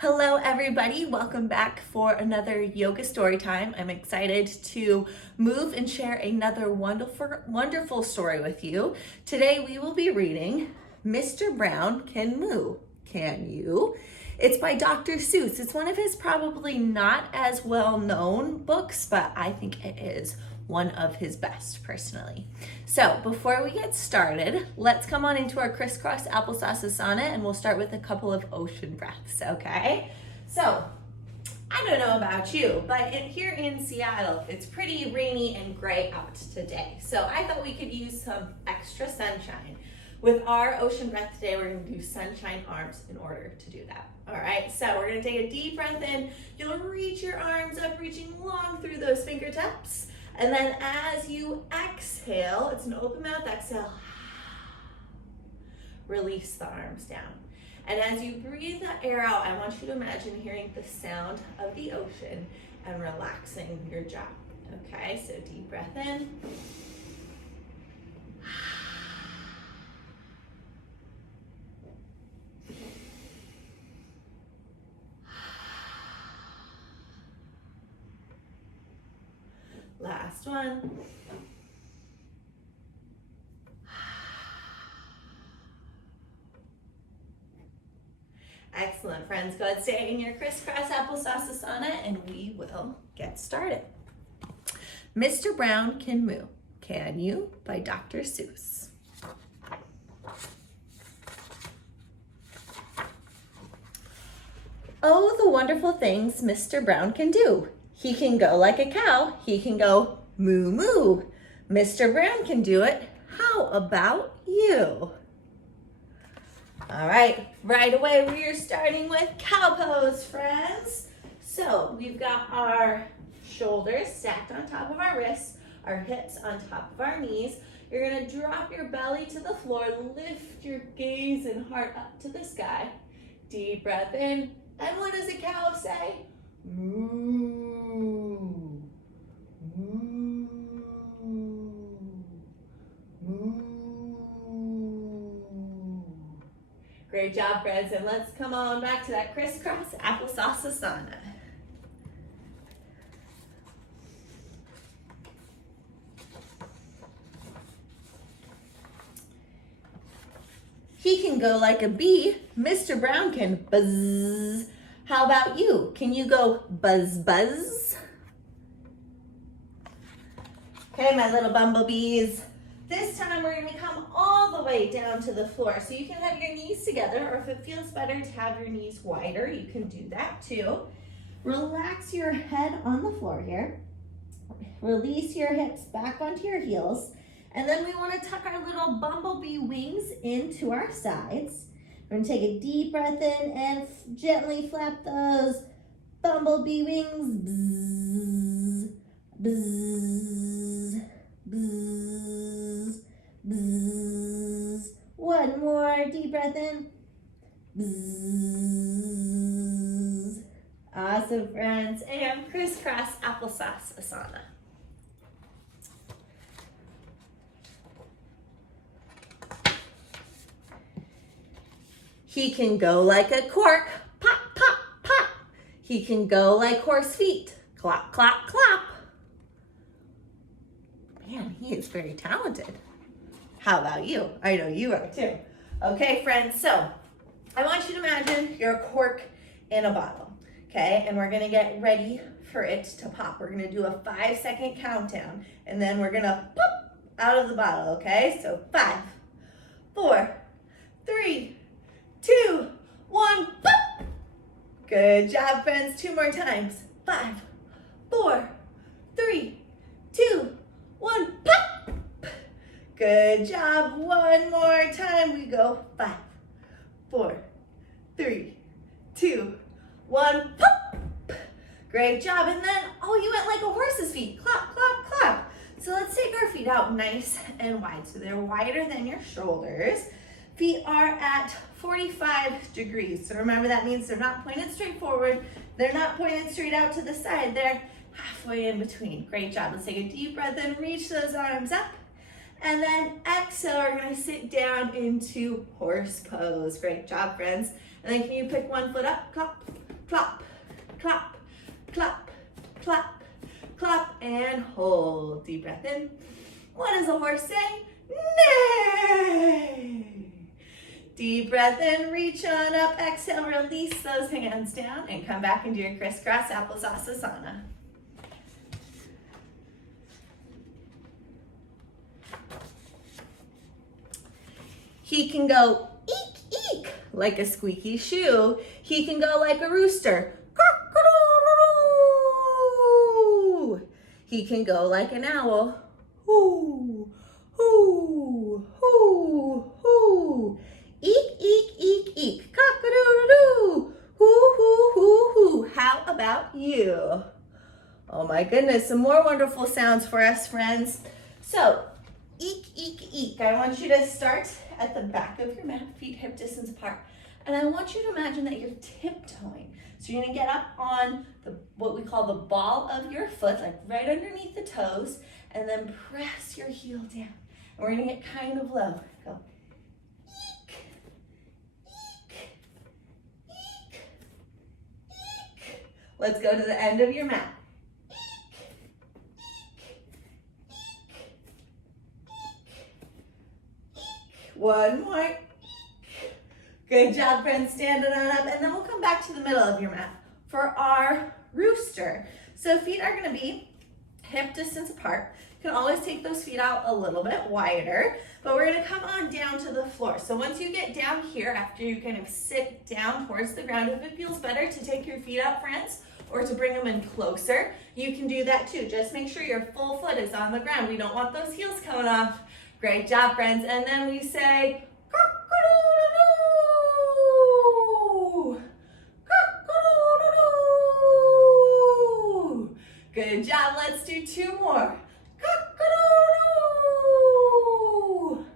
Hello everybody, welcome back for another yoga story time. I'm excited to move and share another wonderful story with you. Today we will be reading Mr. Brown Can Moo, Can You? It's by Dr. Seuss. It's one of his probably not as well known books, but I think it is one of his best personally. So before we get started, let's come on into our crisscross applesauce asana and we'll start with a couple of ocean breaths, okay? So I don't know about you, but here in Seattle, it's pretty rainy and gray out today. So I thought we could use some extra sunshine. With our ocean breath today, we're gonna do sunshine arms in order to do that. All right, so we're gonna take a deep breath in. You'll reach your arms up, reaching long through those fingertips. And then as you exhale, it's an open mouth exhale, release the arms down. And as you breathe the air out, I want you to imagine hearing the sound of the ocean and relaxing your jaw. Okay, so deep breath in. Last one. Excellent, friends. Go ahead, stay in your crisscross applesauce asana and we will get started. Mr. Brown Can Moo, Can You? By Dr. Seuss. Oh, the wonderful things Mr. Brown can do. He can go like a cow. He can go moo moo. Mr. Brown can do it. How about you? All right away we are starting with cow pose, friends. So we've got our shoulders stacked on top of our wrists, our hips on top of our knees. You're gonna drop your belly to the floor, lift your gaze and heart up to the sky. Deep breath in. And what does a cow say? Moo, moo, moo. Great job, friends. And let's come on back to that crisscross applesauce asana. He can go like a bee. Mr. Brown can buzz. How about you? Can you go buzz, buzz? Okay, my little bumblebees. This time we're gonna come all the way down to the floor. So you can have your knees together, or if it feels better to have your knees wider, you can do that too. Relax your head on the floor here. Release your hips back onto your heels. And then we wanna tuck our little bumblebee wings into our sides. We're gonna take a deep breath in and gently flap those bumblebee wings. Bzz, bzz, bzz, bzz. One more deep breath in. Bzz. Awesome, friends. And crisscross applesauce asana. He can go like a cork, pop, pop, pop. He can go like horse feet, clop, clop, clop. Man, he is very talented. How about you? I know you are too. Okay, friends, so I want you to imagine you're a cork in a bottle, okay? And we're gonna get ready for it to pop. We're gonna do a 5-second countdown, and then we're gonna pop out of the bottle, okay? So 5, 4, 3, 2, 1, pop! Good job, friends. 2 more times. 5, 4, 3, 2, 1, pop! Good job. One more time. We go 5, 4, 3, 2, 1, pop! Great job. And then, oh, you went like a horse's feet. Clap, clap, clap. So let's take our feet out nice and wide. So they're wider than your shoulders. Feet are at 45 degrees. So remember, that means they're not pointed straight forward. They're not pointed straight out to the side. They're halfway in between. Great job. Let's take a deep breath in, reach those arms up. And then exhale, we're gonna sit down into horse pose. Great job, friends. And then can you pick one foot up, clap, clap, clap, clap, clap, clap, and hold. Deep breath in. What does a horse say? Neigh. Deep breath in, reach on up, exhale, release those hands down, and come back into your crisscross applesauce asana. He can go eek, eek, like a squeaky shoe. He can go like a rooster. Cock-a-doodle-doo. He can go like an owl. Hoo, hoo, hoo, hoo. Eek, eek, eek, eek. Cock-a-doodle-doo. Hoo, hoo, hoo, hoo. How about you? Oh my goodness, some more wonderful sounds for us, friends. So, eek, eek, eek. I want you to start at the back of your mat, feet hip distance apart. And I want you to imagine that you're tiptoeing. So you're gonna get up on what we call the ball of your foot, like right underneath the toes, and then press your heel down. And we're gonna get kind of low. Go eek, eek, eek, eek. Let's go to the end of your mat. One more. Good job, friends. Standing on up. And then we'll come back to the middle of your mat for our rooster. So feet are going to be hip distance apart. You can always take those feet out a little bit wider, but we're going to come on down to the floor. So once you get down here, after you kind of sit down towards the ground, if it feels better to take your feet out, friends, or to bring them in closer, you can do that too. Just make sure your full foot is on the ground. We don't want those heels coming off. Great job, friends. And then we say, cock-a-doodle-doo, cock-a-doodle-doo. Good job. Let's do two more. Cock-a-doodle-doo,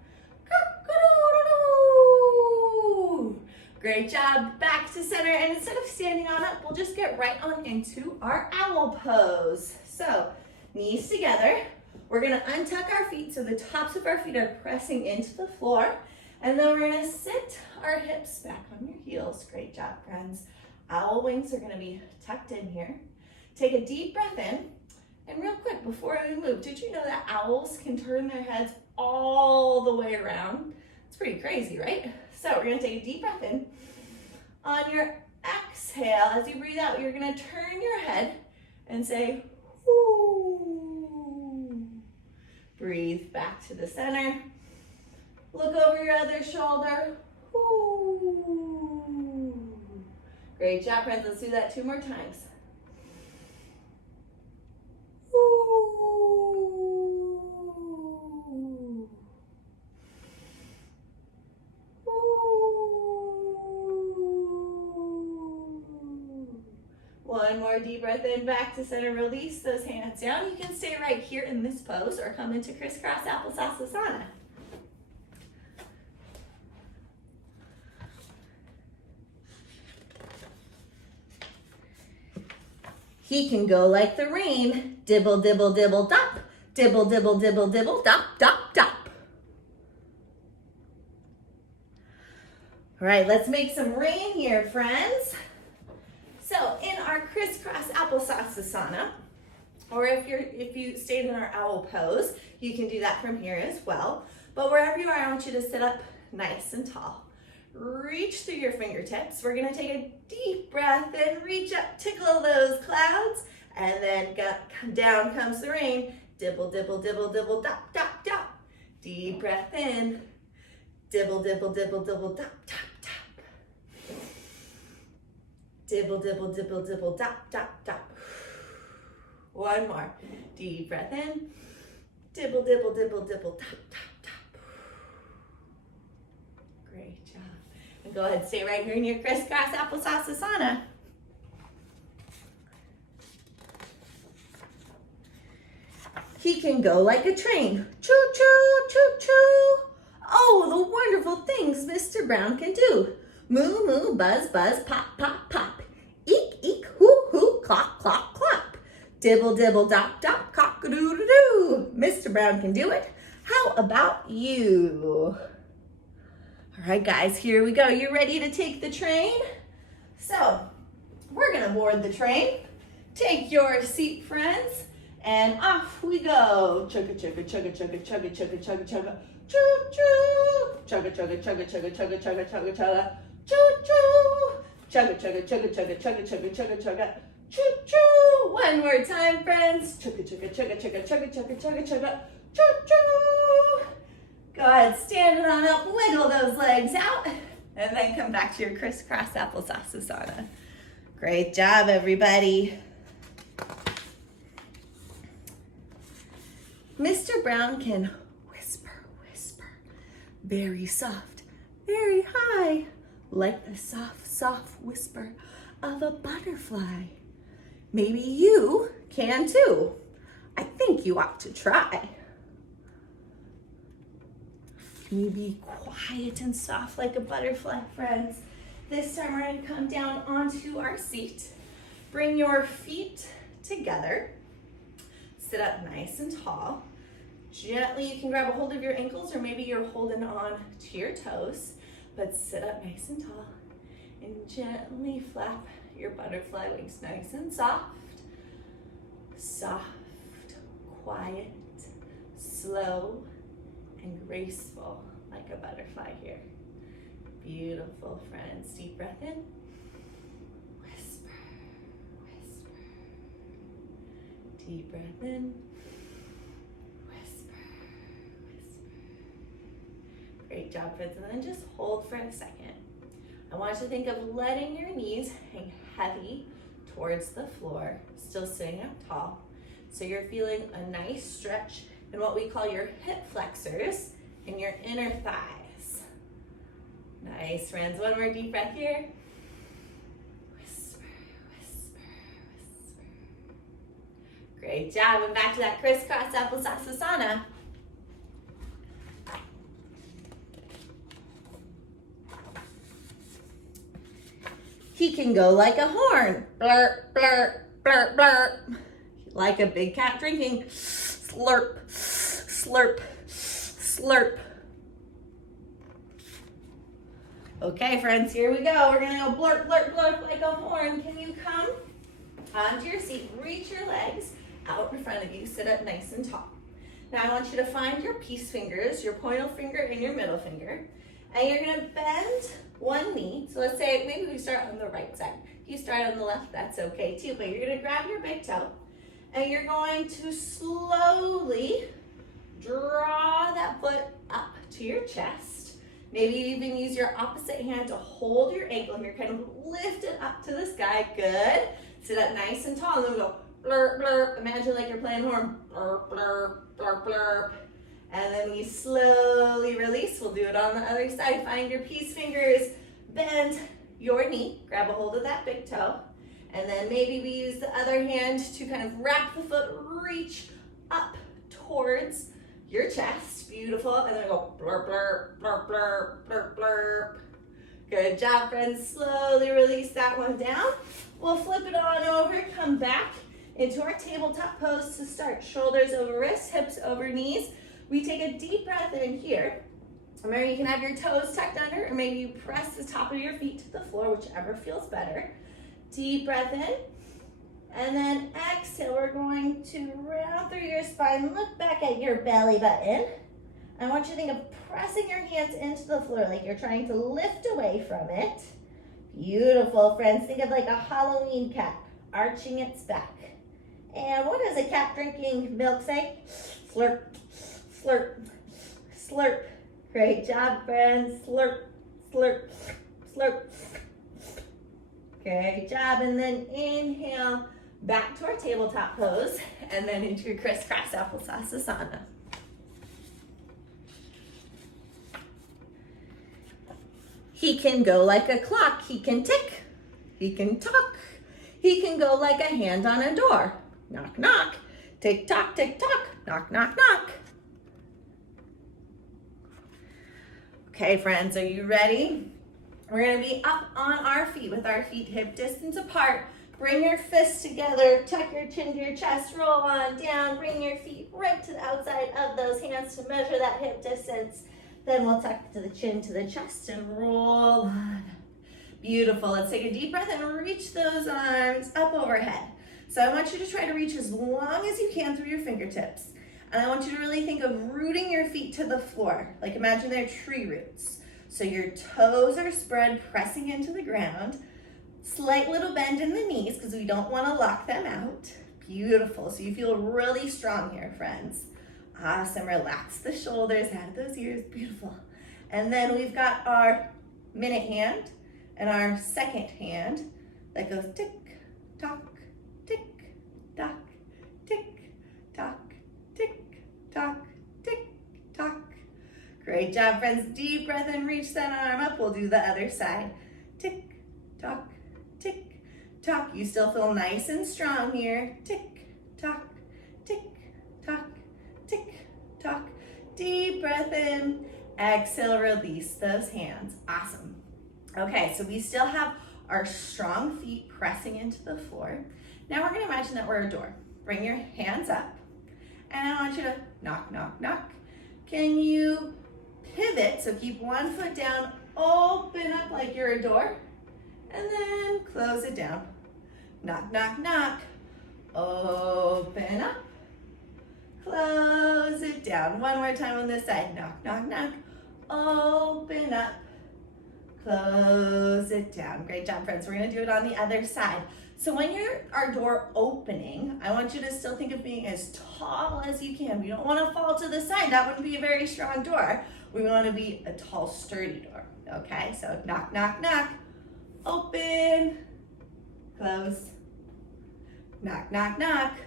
cock-a-doodle-doo. Great job. Back to center. And instead of standing on up, we'll just get right on into our owl pose. So, knees together. We're gonna untuck our feet so the tops of our feet are pressing into the floor. And then we're gonna sit our hips back on your heels. Great job, friends. Owl wings are gonna be tucked in here. Take a deep breath in. And real quick, before we move, did you know that owls can turn their heads all the way around? It's pretty crazy, right? So we're gonna take a deep breath in. On your exhale, as you breathe out, you're gonna turn your head and say, whoo. Breathe back to the center. Look over your other shoulder. Ooh. Great job, friends. Let's do that two more times. Ooh. Ooh. One more deep breath in, back to center. Release those hands down. You can stay right here in this pose or come into crisscross applesauce asana. He can go like the rain. Dibble, dibble, dibble, dop. Dibble, dibble, dibble, dibble, dop, dop, dop. All right, let's make some rain here, friends. So in our crisscross applesauce asana, or if you stayed in our owl pose, you can do that from here as well. But wherever you are, I want you to sit up nice and tall. Reach through your fingertips. We're gonna take a deep breath in, reach up, tickle those clouds, and then down comes the rain. Dibble, dibble, dibble, dibble, dop, dop, dop. Deep breath in. Dibble, dibble, dibble, dibble, dop, dop, dop. Dibble, dibble, dibble, dibble, dop, dop, dop. One more. Deep breath in. Dibble, dibble, dibble, dibble, dop, dop, dop. Great job. And go ahead and stay right here in your crisscross applesauce asana. He can go like a train. Choo, choo, choo, choo. Oh, the wonderful things Mr. Brown can do. Moo, moo, buzz, buzz, pop, pop, pop. Eek, eek, hoo, hoo, clop, clop, clop. Dibble, dibble, dop, dop, cock-a-doodle-doo. Mr. Brown can do it. How about you? All right, guys, here we go. You ready to take the train? So we're gonna board the train. Take your seat, friends, and off we go. Chugga, chugga, chugga, chugga, chugga, chugga, chugga, chugga, choo, choo. Chugga, chugga, chugga, chugga, chugga, chugga, chugga, chugga, choo, choo. Chugga, chugga, chugga, chugga, chugga, chugga, chugga, chugga, choo, choo. One more time, friends. Chugga, chugga, chugga, chugga, chugga, chugga, chugga, chugga, choo, choo. Go ahead, stand it on up, wiggle those legs out, and then come back to your crisscross applesauce asana. Great job, everybody. Mr. Brown can whisper, whisper, very soft, very high, like the soft, soft whisper of a butterfly. Maybe you can too. I think you ought to try. Can you be quiet and soft like a butterfly, friends? This time we're going to come down onto our seat. Bring your feet together. Sit up nice and tall. Gently, you can grab a hold of your ankles, or maybe you're holding on to your toes, but sit up nice and tall and gently flap your butterfly wings nice and soft. Soft, quiet, slow, and graceful like a butterfly here. Beautiful, friends. Deep breath in. Whisper, whisper. Deep breath in. Whisper, whisper. Great job, friends. And then just hold for a second. I want you to think of letting your knees hang heavy towards the floor, still sitting up tall. So you're feeling a nice stretch in what we call your hip flexors and your inner thighs. Nice, friends. One more deep breath here. Whisper, whisper, whisper. Great job. And back to that crisscross applesauce asana. He can go like a horn. Blurp, blurp, blurp, blurp. Like a big cat drinking. Slurp, slurp, slurp. Okay, friends, here we go. We're gonna go blurp, blurp, blurp like a horn. Can you come onto your seat, reach your legs out in front of you, sit up nice and tall. Now I want you to find your peace fingers, your pointer finger and your middle finger, and you're gonna bend one knee. So let's say maybe we start on the right side. If you start on the left, that's okay too, but you're gonna grab your big toe and you're going to slowly draw that foot up to your chest. Maybe you even use your opposite hand to hold your ankle here, kind of lift it up to the sky. Good. Sit up nice and tall, and then we go blurp, blurp. Imagine like you're playing horn. Blurp, blurp, blurp, blurp. And then we slowly release. We'll do it on the other side. Find your peace fingers, bend your knee, grab a hold of that big toe, and then maybe we use the other hand to kind of wrap the foot, reach up towards your chest. Beautiful. And then we go blurp, blurp, blurp, blurp, blurp, blurp. Good job, friends. Slowly release that one down. We'll flip it on over, come back into our tabletop pose to start. Shoulders over wrists, hips over knees. We take a deep breath in here. Remember, you can have your toes tucked under, or maybe you press the top of your feet to the floor, whichever feels better. Deep breath in. And then exhale, we're going to round through your spine, look back at your belly button. I want you to think of pressing your hands into the floor like you're trying to lift away from it. Beautiful, friends. Think of like a Halloween cat arching its back. And what does a cat drinking milk say? Slurp, slurp, slurp. Great job, friends. Slurp, slurp, slurp. Great job. And then inhale back to our tabletop pose, and then into your crisscross applesauce asana. He can go like a clock. He can tick. He can talk. He can go like a hand on a door. Knock, knock. Tick tock, tick tock. Knock, knock, knock. Okay, friends, are you ready? We're going to be up on our feet with our feet hip distance apart. Bring your fists together, tuck your chin to your chest, roll on down, bring your feet right to the outside of those hands to measure that hip distance. Then we'll tuck to the chin to the chest and roll on. Beautiful. Let's take a deep breath and reach those arms up overhead. So I want you to try to reach as long as you can through your fingertips. And I want you to really think of rooting your feet to the floor. Like imagine they're tree roots. So your toes are spread, pressing into the ground. Slight little bend in the knees because we don't want to lock them out. Beautiful. So you feel really strong here, friends. Awesome. Relax the shoulders, add those ears. Beautiful. And then we've got our minute hand and our second hand that goes tick, tock, tick, tock, tick, tock, tick, tock, tick, tock. Great job, friends. Deep breath and reach that arm up. We'll do the other side. Tick, tock, tick, tock. You still feel nice and strong here. Tick, tock, tick, tock, tick, tock. Deep breath in. Exhale, release those hands. Awesome. Okay, so we still have our strong feet pressing into the floor. Now we're going to imagine that we're a door. Bring your hands up, and I want you to knock, knock, knock. Can you pivot? So keep one foot down, open up like you're a door, and then close it down. Knock, knock, knock. Open up. Close it down. One more time on this side. Knock, knock, knock. Open up. Close it down. Great job, friends. We're going to do it on the other side. So when you're our door opening, I want you to still think of being as tall as you can. We don't want to fall to the side. That wouldn't be a very strong door. We want to be a tall, sturdy door. Okay, so knock, knock, knock. Open. Close. Knock, knock, knock.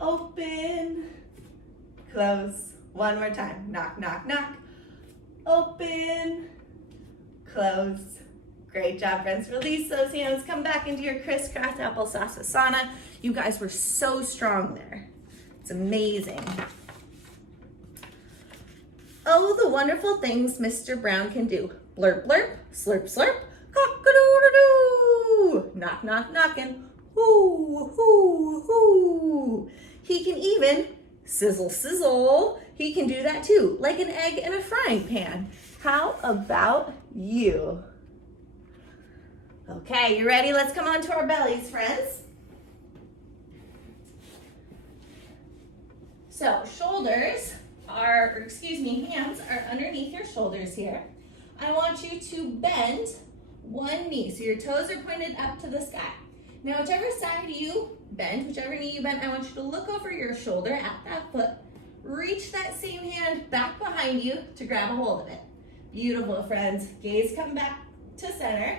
Open. Close. One more time. Knock, knock, knock. Open. Close. Great job, friends. Release those hands. Come back into your crisscross applesauce asana. You guys were so strong there. It's amazing. Oh, the wonderful things Mr. Brown can do. Blurp, blurp, slurp, slurp, cock-a-doodle-doo. Knock, knock, knockin'. Hoo, hoo, hoo. He can even sizzle, sizzle. He can do that too, like an egg in a frying pan. How about you? Okay, you ready? Let's come on to our bellies, friends. So shoulders are, hands are underneath your shoulders here. I want you to bend one knee. So your toes are pointed up to the sky. Now, whichever side you bend, whichever knee you bend, I want you to look over your shoulder at that foot. Reach that same hand back behind you to grab a hold of it. Beautiful, friends. Gaze come back to center.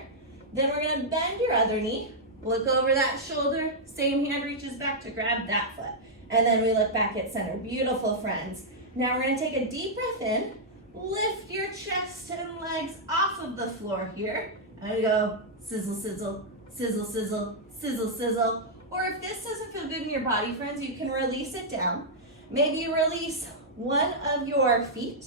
Then we're gonna bend your other knee. Look over that shoulder. Same hand reaches back to grab that foot. And then we look back at center. Beautiful, friends. Now we're gonna take a deep breath in. Lift your chest and legs off of the floor here. And we go sizzle, sizzle, sizzle, sizzle, sizzle, sizzle. Or if this doesn't feel good in your body, friends, you can release it down. Maybe you release one of your feet,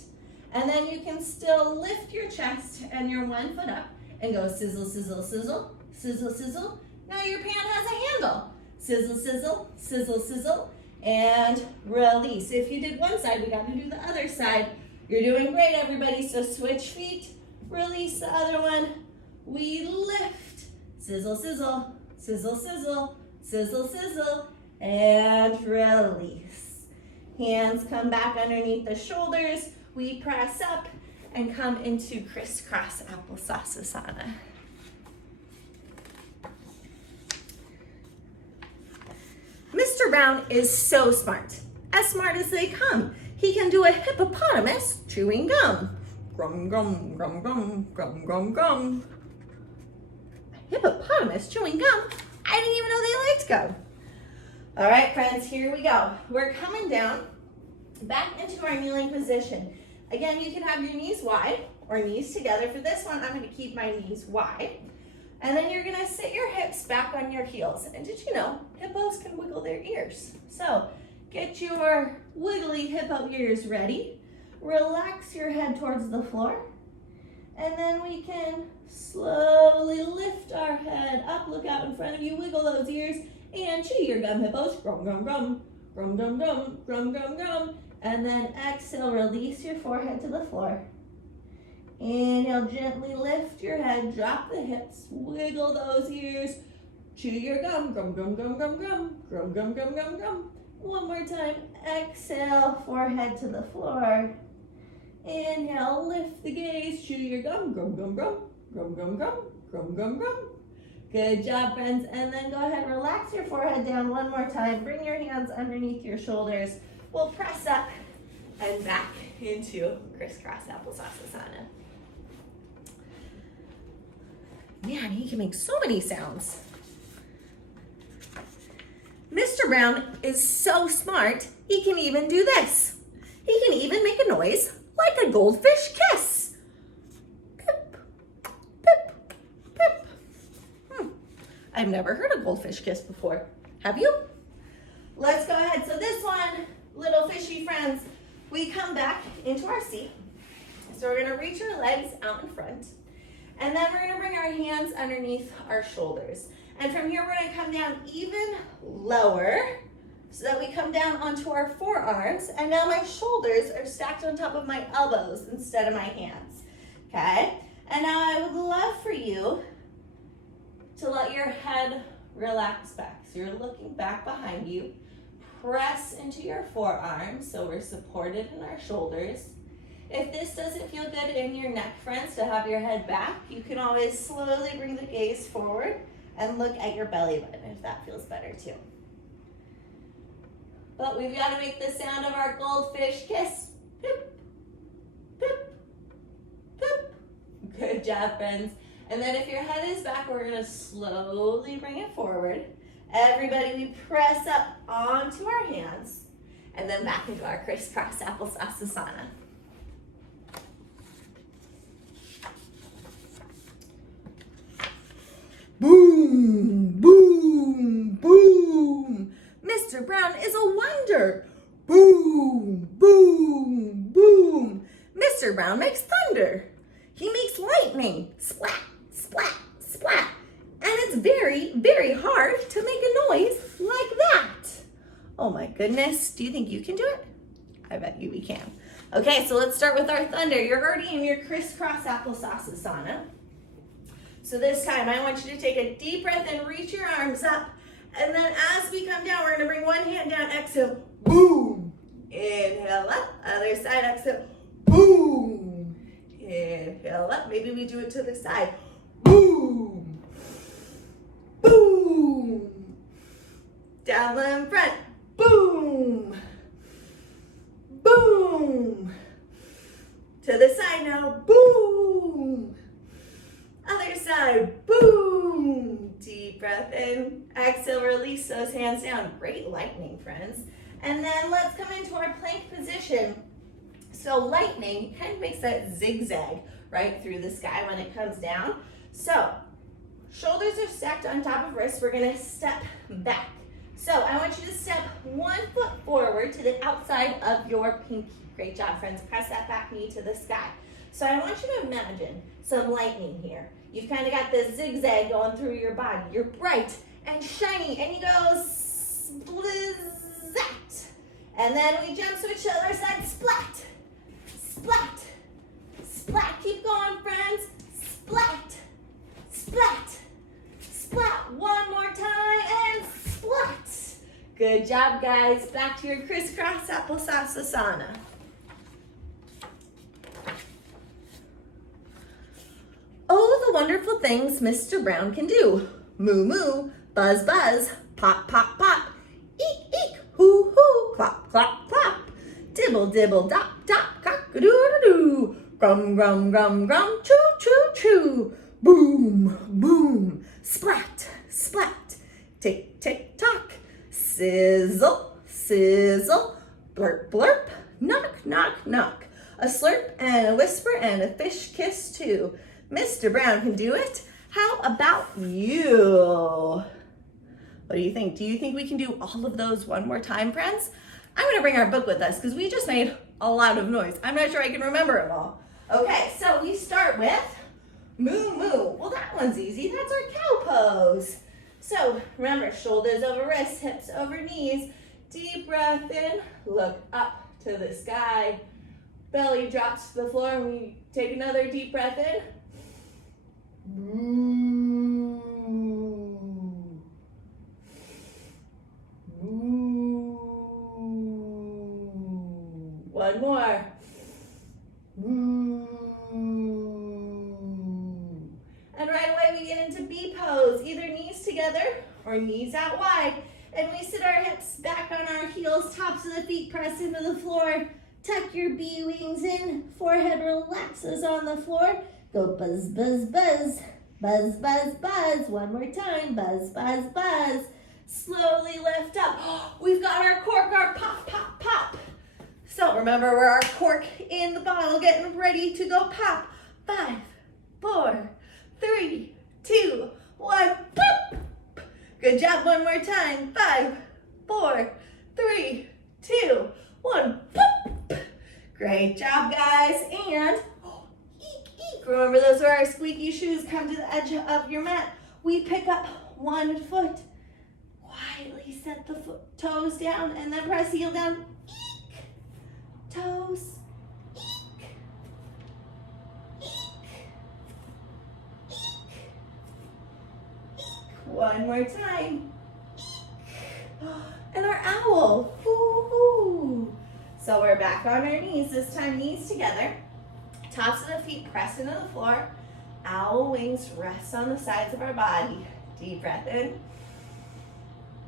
and then you can still lift your chest and your one foot up and go sizzle, sizzle, sizzle, sizzle, sizzle. Now your pan has a handle. Sizzle, sizzle, sizzle, sizzle, and release. If you did one side, we got to do the other side. You're doing great, everybody. So switch feet, release the other one. We lift, sizzle, sizzle, sizzle, sizzle, sizzle, sizzle, and release. Hands come back underneath the shoulders. We press up and come into crisscross applesauce asana. Mr. Brown is so smart as they come. He can do a hippopotamus chewing gum. Grum, grum, grum, grum, grum, grum, grum. A hippopotamus chewing gum? I didn't even know they liked gum. All right, friends, here we go. We're coming down back into our kneeling position. Again, you can have your knees wide or knees together. For this one, I'm going to keep my knees wide. And then you're going to sit your hips back on your heels. And did you know hippos can wiggle their ears? So get your wiggly hippo ears ready. Relax your head towards the floor. And then we can slowly lift our head up. Look out in front of you. Wiggle those ears. And chew your gum, hippos. Grum, grum, grum. Grum, grum, grum. Grum, grum, grum. And then exhale, release your forehead to the floor. Inhale, gently lift your head, drop the hips, wiggle those ears, chew your gum, gum, gum, gum, gum, gum, gum, gum, gum, gum, gum. One more time, exhale, forehead to the floor. Inhale, lift the gaze, chew your gum, gum, gum, gum, gum, gum, gum, gum, gum, gum. Good job, friends. And then go ahead, relax your forehead down one more time. Bring your hands underneath your shoulders. We'll press up and back into crisscross applesauce asana. Man, he can make so many sounds. Mr. Brown is so smart, he can even do this. He can even make a noise like a goldfish kiss. Pip, pip, pip. I've never heard a goldfish kiss before. Have you? Let's go ahead. So this one, little fishy friends, we come back into our seat. So we're gonna reach our legs out in front. And then we're gonna bring our hands underneath our shoulders. And from here, we're gonna come down even lower so that we come down onto our forearms. And now my shoulders are stacked on top of my elbows instead of my hands, okay? And now I would love for you to let your head relax back. So you're looking back behind you. Press into your forearms so we're supported in our shoulders. If this doesn't feel good in your neck, friends, to have your head back, you can always slowly bring the gaze forward and look at your belly button if that feels better too. But we've got to make the sound of our goldfish kiss. Pip, pip, pip. Good job, friends. And then if your head is back, we're going to slowly bring it forward. Everybody, we press up onto our hands and then back into our crisscross applesauce asana. Boom, boom, boom. Mr. Brown is a wonder. Boom, boom, boom. Mr. Brown makes thunder. He makes lightning. Splat, splat, splat. And it's very, very hard to make a noise like that. Oh my goodness. Do you think you can do it? I bet you we can. Okay, so let's start with our thunder. You're already in your crisscross applesauce asana. So this time, I want you to take a deep breath and reach your arms up. And then as we come down, we're gonna bring one hand down, exhale, boom. Inhale up, other side, exhale, boom. Inhale up, maybe we do it to the side, boom. Boom. Down in front, boom. Boom. To the side now, boom. Other side, boom. Deep breath in, exhale, release those hands down. Great lightning, friends. And then let's come into our plank position. So lightning kind of makes that zigzag right through the sky when it comes down. So shoulders are stacked on top of wrists. We're gonna step back. So I want you to step 1 foot forward to the outside of your pinky. Great job, friends. Press that back knee to the sky. So I want you to imagine some lightning here. You've kind of got this zigzag going through your body. You're bright and shiny, and you go splizzat. And then we jump switch to the other side, splat, splat, splat. Keep going, friends. Splat, splat, splat. One more time, and splat. Good job, guys. Back to your crisscross applesauce asana. Oh, the wonderful things Mr. Brown can do. Moo, moo, buzz, buzz, pop, pop, pop, eek, eek, hoo, hoo, clop, clop, clop, dibble, dibble, dop, dop, cock-a-doo-doo-doo, grum, grum, grum, grum, choo, choo, choo, boom, boom, splat, splat, tick, tick, tock, sizzle, sizzle, blurp, blurp, knock, knock, knock, a slurp and a whisper and a fish kiss too. Mr. Brown can do it. How about you? What do you think? Do you think we can do all of those one more time, friends? I'm gonna bring our book with us because we just made a lot of noise. I'm not sure I can remember them all. Okay, so we start with moo moo. Well, that one's easy. That's our cow pose. So remember, shoulders over wrists, hips over knees. Deep breath in, look up to the sky. belly drops to the floor, and we take another deep breath in. One more. And right away we get into B pose, either knees together or knees out wide. And we sit our hips back on our heels, tops of the feet press into the floor. Tuck your B wings in, forehead relaxes on the floor. Go buzz, buzz, buzz, buzz, buzz, buzz. One more time, buzz, buzz, buzz. Slowly lift up. We've got our cork, our pop, pop, pop. So remember, we're our cork in the bottle, getting ready to go pop. 5, 4, 3, 2, 1, pop. Good job, one more time. 5, 4, 3, 2, 1, pop. Great job, guys. And eek, eek. Remember, those are our squeaky shoes. Come to the edge of your mat. We pick up one foot. Quietly set the toes down and then press heel down. Eek. Toes. Eek. Eek. Eek. Eek. One more time. Eek. And our owl. Woo-hoo. So we're back on our knees. This time knees together. Tops of the feet press into the floor. Owl wings rest on the sides of our body. Deep breath in.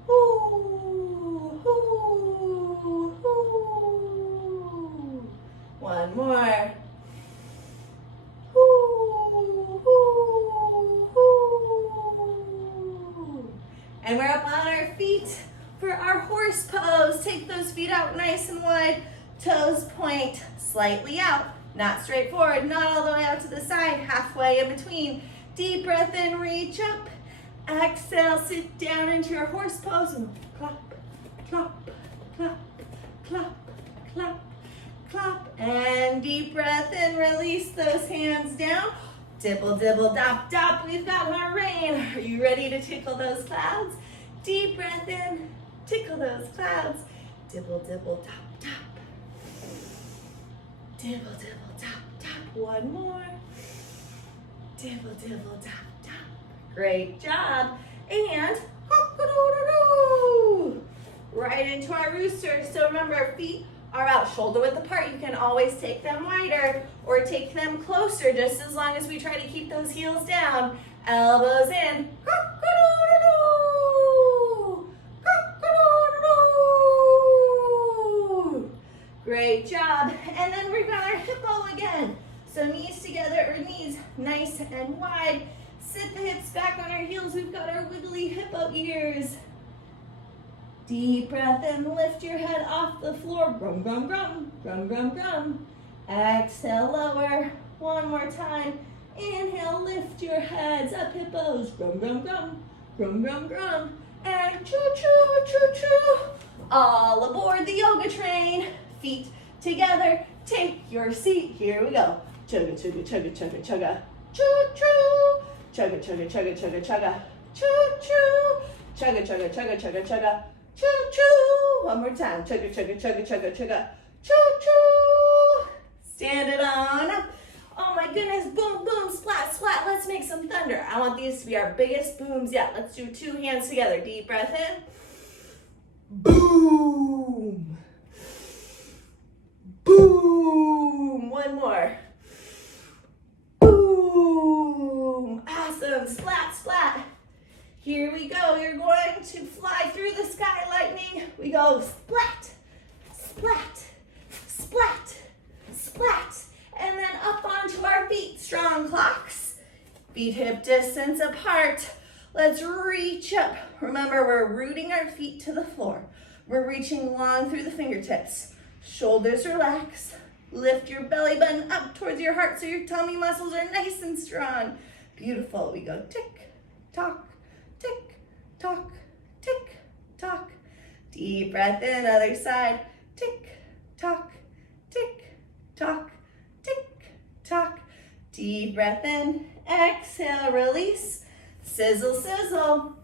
Ooh, ooh, ooh. One more. Ooh, ooh, ooh. And we're up on our feet for our horse pose. Take those feet out nice and wide. Toes point slightly out. Not straight forward, not all the way out to the side. Halfway in between. Deep breath in, reach up. Exhale, sit down into your horse pose and clap, clap, clap, clap, clap, clap. And deep breath in, release those hands down. Dibble, dibble, dop, dop. We've got our rain. Are you ready to tickle those clouds? Deep breath in, tickle those clouds. Dibble, dibble, dop, dop. Dibble, dibble, dop, dop. One more. Dibble, dibble, dop. Great job. And right into our rooster. So remember, our feet are out shoulder width apart. You can always take them wider or take them closer, just as long as we try to keep those heels down. Elbows in. Great job. And then we've got our hippo again. So knees together or knees nice and wide. Sit the hips back on our heels. We've got our wiggly hippo ears. Deep breath in, lift your head off the floor. Grum, grum, grum, grum, grum, grum. Exhale, lower. One more time. Inhale, lift your heads up, hippos. Grum, grum, grum, grum, grum, grum. And choo-choo, choo-choo. All aboard the yoga train. Feet together. Take your seat. Here we go. Chugga, chugga, chugga, chugga, chugga. Choo-choo. Chugga, chugga, chugga, chugga, chugga. Choo-choo. Chugga, chugga, chugga, chugga, chugga. Choo-choo. One more time. Chugga, chugga, chugga, chugga, chugga. Choo-choo. Stand it on up. Oh my goodness. Boom, boom, splat, splat. Let's make some thunder. I want these to be our biggest booms yet. Let's do 2 hands together. Deep breath in. Boom. Boom. One more. Boom. Awesome. Splat, splat. Here we go. You're going to fly through the sky, lightning. We go splat, splat, splat, splat. And then up onto our feet. Strong clocks. Feet hip distance apart. Let's reach up. Remember, we're rooting our feet to the floor. We're reaching long through the fingertips. Shoulders relax. Lift your belly button up towards your heart so your tummy muscles are nice and strong. Beautiful. We go tick, tock, tick, tock, tick, tock. Deep breath in, other side. Tick, tock, tick, tock, tick, tock. Deep breath in. Exhale, release. Sizzle, sizzle.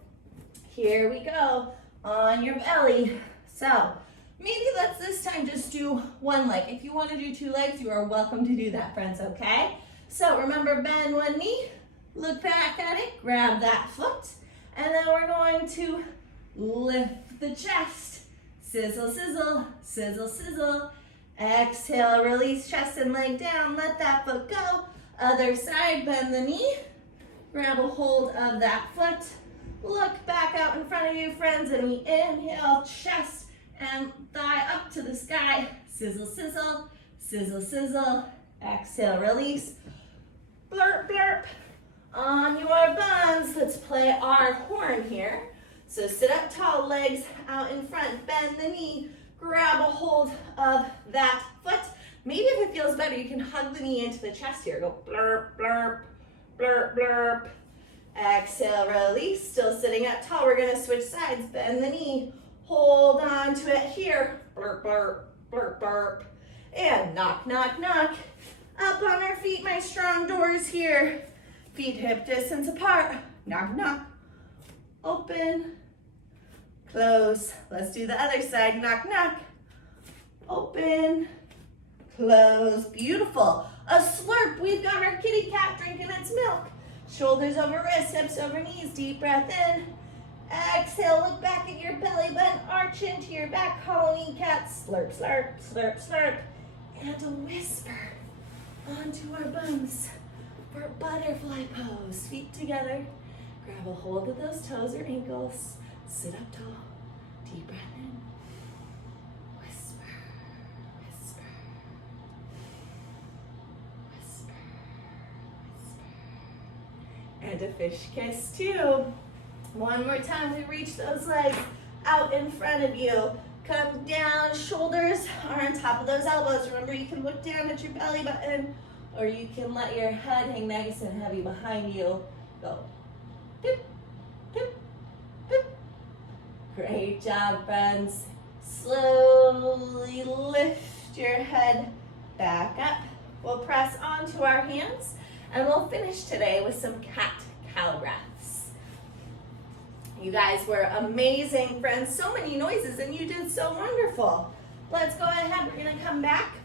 Here we go. On your belly. So, Maybe let's this time just do one leg. If you want to do 2 legs, you are welcome to do that, friends, okay? So remember, bend one knee, look back at it, grab that foot, and then we're going to lift the chest. Sizzle, sizzle, sizzle, sizzle. Exhale, release chest and leg down, let that foot go. Other side, bend the knee, grab a hold of that foot, look back out in front of you, friends, and we inhale, chest and thigh up to the sky. Sizzle, sizzle, sizzle, sizzle. Exhale, release. Blurp, blurp. On your buns, let's play our horn here. So sit up tall, legs out in front, bend the knee, grab a hold of that foot. Maybe if it feels better, you can hug the knee into the chest here. Go blurp, blurp, blurp, blurp. Exhale, release. Still sitting up tall. We're gonna switch sides, bend the knee. Hold on to it here. Burp, burp, burp, burp. And knock, knock, knock. Up on our feet, my strong doors here. Feet hip distance apart. Knock, knock. Open. Close. Let's do the other side. Knock, knock. Open. Close. Beautiful. A slurp. We've got our kitty cat drinking its milk. Shoulders over wrists, hips over knees. Deep breath in. Exhale, look back at your belly button, arch into your back, Halloween cat, slurp, slurp, slurp, slurp, and a whisper onto our bums for butterfly pose. Feet together, grab a hold of those toes or ankles, sit up tall, deep breath in, whisper, whisper, whisper, whisper, and a fish kiss too. One more time, we reach those legs out in front of you. Come down, shoulders are on top of those elbows. Remember, you can look down at your belly button, or you can let your head hang nice and heavy behind you. Go. Dip, dip, dip. Great job, friends. Slowly lift your head back up. We'll press onto our hands, and we'll finish today with some cat-cow breaths. You guys were amazing, friends. So many noises, and you did so wonderful. Let's go ahead. We're going to come back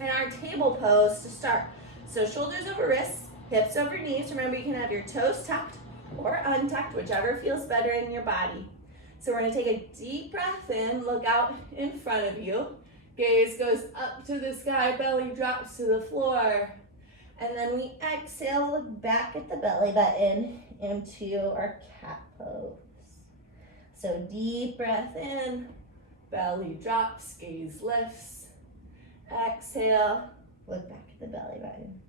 in our table pose to start. So shoulders over wrists, hips over knees. Remember, you can have your toes tucked or untucked, whichever feels better in your body. So we're going to take a deep breath in. Look out in front of you. Gaze goes up to the sky. Belly drops to the floor. And then we exhale, look back at the belly button into our cat pose. So deep breath in, belly drops, gaze lifts. Exhale, look back at the belly button.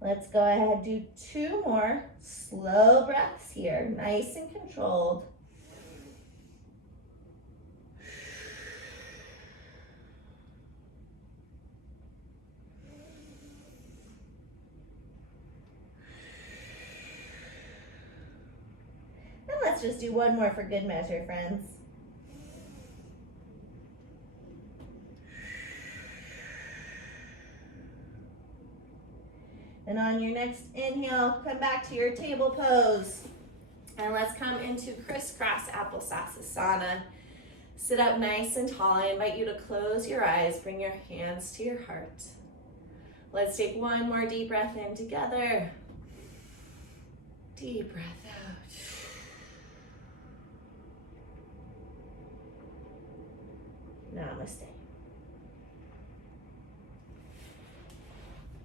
Let's go ahead, do 2 more slow breaths here, nice and controlled. Let's just do 1 more for good measure, friends. And on your next inhale, come back to your table pose. And let's come into crisscross applesauce asana. Sit up nice and tall. I invite you to close your eyes, bring your hands to your heart. Let's take 1 more deep breath in together. Deep breath out. Namaste.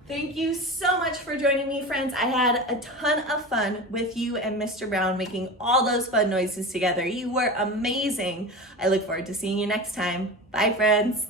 Thank you so much for joining me, friends. I had a ton of fun with you and Mr. Brown making all those fun noises together. You were amazing. I look forward to seeing you next time. Bye, friends.